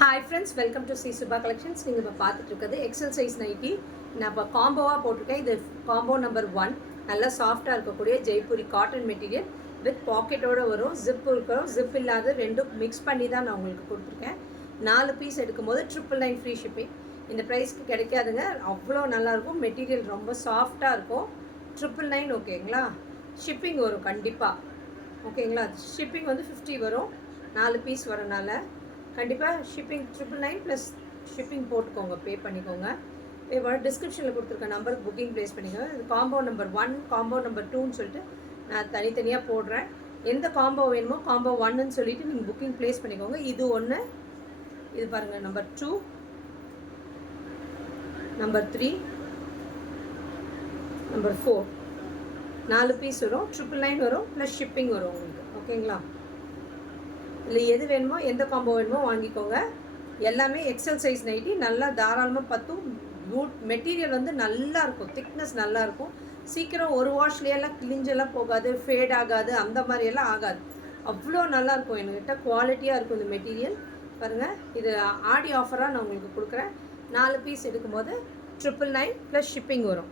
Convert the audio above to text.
Hi friends, welcome to C Subha collections. நீங்கள் இப்போ பார்த்துட்டு இருக்கிறது எக்ஸல் சைஸ் நைட்டி. நான் இப்போ காம்போவாக போட்டிருக்கேன். இது காம்போ நம்பர் 1. நல்லா சாஃப்டாக இருக்கக்கூடிய ஜெய்ப்பூரி காட்டன் மெட்டீரியல் வித் பாக்கெட்டோடு வரும். ஜிப் இருக்கிறோம், ஜிப் இல்லாத ரெண்டும் மிக்ஸ் பண்ணி தான் நான் உங்களுக்கு கொடுத்துருக்கேன். 4 பீஸ் எடுக்கும்போது 999 ஃப்ரீ ஷிப்பிங். இந்த ப்ரைஸ்க்கு கிடைக்காதுங்க. அவ்வளோ நல்லாயிருக்கும். மெட்டீரியல் ரொம்ப சாஃப்டாக இருக்கும். 999 ஓகேங்களா. ஷிப்பிங் வரும் கண்டிப்பாக. ஓகேங்களா. ஷிப்பிங் வந்து 50 வரும். 4 பீஸ் வரனால கண்டிப்பாக ஷிப்பிங் 999 ப்ளஸ் ஷிப்பிங் போட்டுக்கோங்க, பே பண்ணிக்கோங்க. டிஸ்கிரிப்ஷனில் கொடுத்துருக்க நம்பருக்கு புக்கிங் ப்ளேஸ் பண்ணிக்கோங்க. இது காம்போ நம்பர் 1, காம்போ நம்பர் 2ன்னு சொல்லிட்டு நான் தனித்தனியாக போடுறேன். எந்த காம்போ வேணுமோ காம்போ 1ன்னு சொல்லிவிட்டு நீங்கள் புக்கிங் ப்ளேஸ் பண்ணிக்கோங்க. இது ஒன்று, இது பாருங்கள், நம்பர் 2, நம்பர் 3, நம்பர் 4. 4 பீஸ் வரும். 999 வரும் ப்ளஸ் ஷிப்பிங் வரும் உங்களுக்கு. ஓகேங்களா. இல்லை எது வேணுமோ, எந்த காம்போ வேணுமோ வாங்கிக்கோங்க. எல்லாமே எக்ஸல் சைஸ் நைட்டி. நல்லா தாராளமாக பத்தும். மெட்டீரியல் வந்து நல்லா இருக்கும், திக்னஸ் நல்லாயிருக்கும். சீக்கிரம் ஒரு வாஷ்லேயெல்லாம் கிழிஞ்செல்லாம் போகாது, ஃபேட் ஆகாது, அந்த மாதிரியெல்லாம் ஆகாது. அவ்வளோ நல்லாயிருக்கும். என்கிட்ட குவாலிட்டியாக இருக்கும் இந்த மெட்டீரியல். பாருங்கள், இது ஆடி ஆஃபராக நான் உங்களுக்கு கொடுக்குறேன். 4 பீஸ் எடுக்கும்போது 999 ப்ளஸ் ஷிப்பிங் வரும்.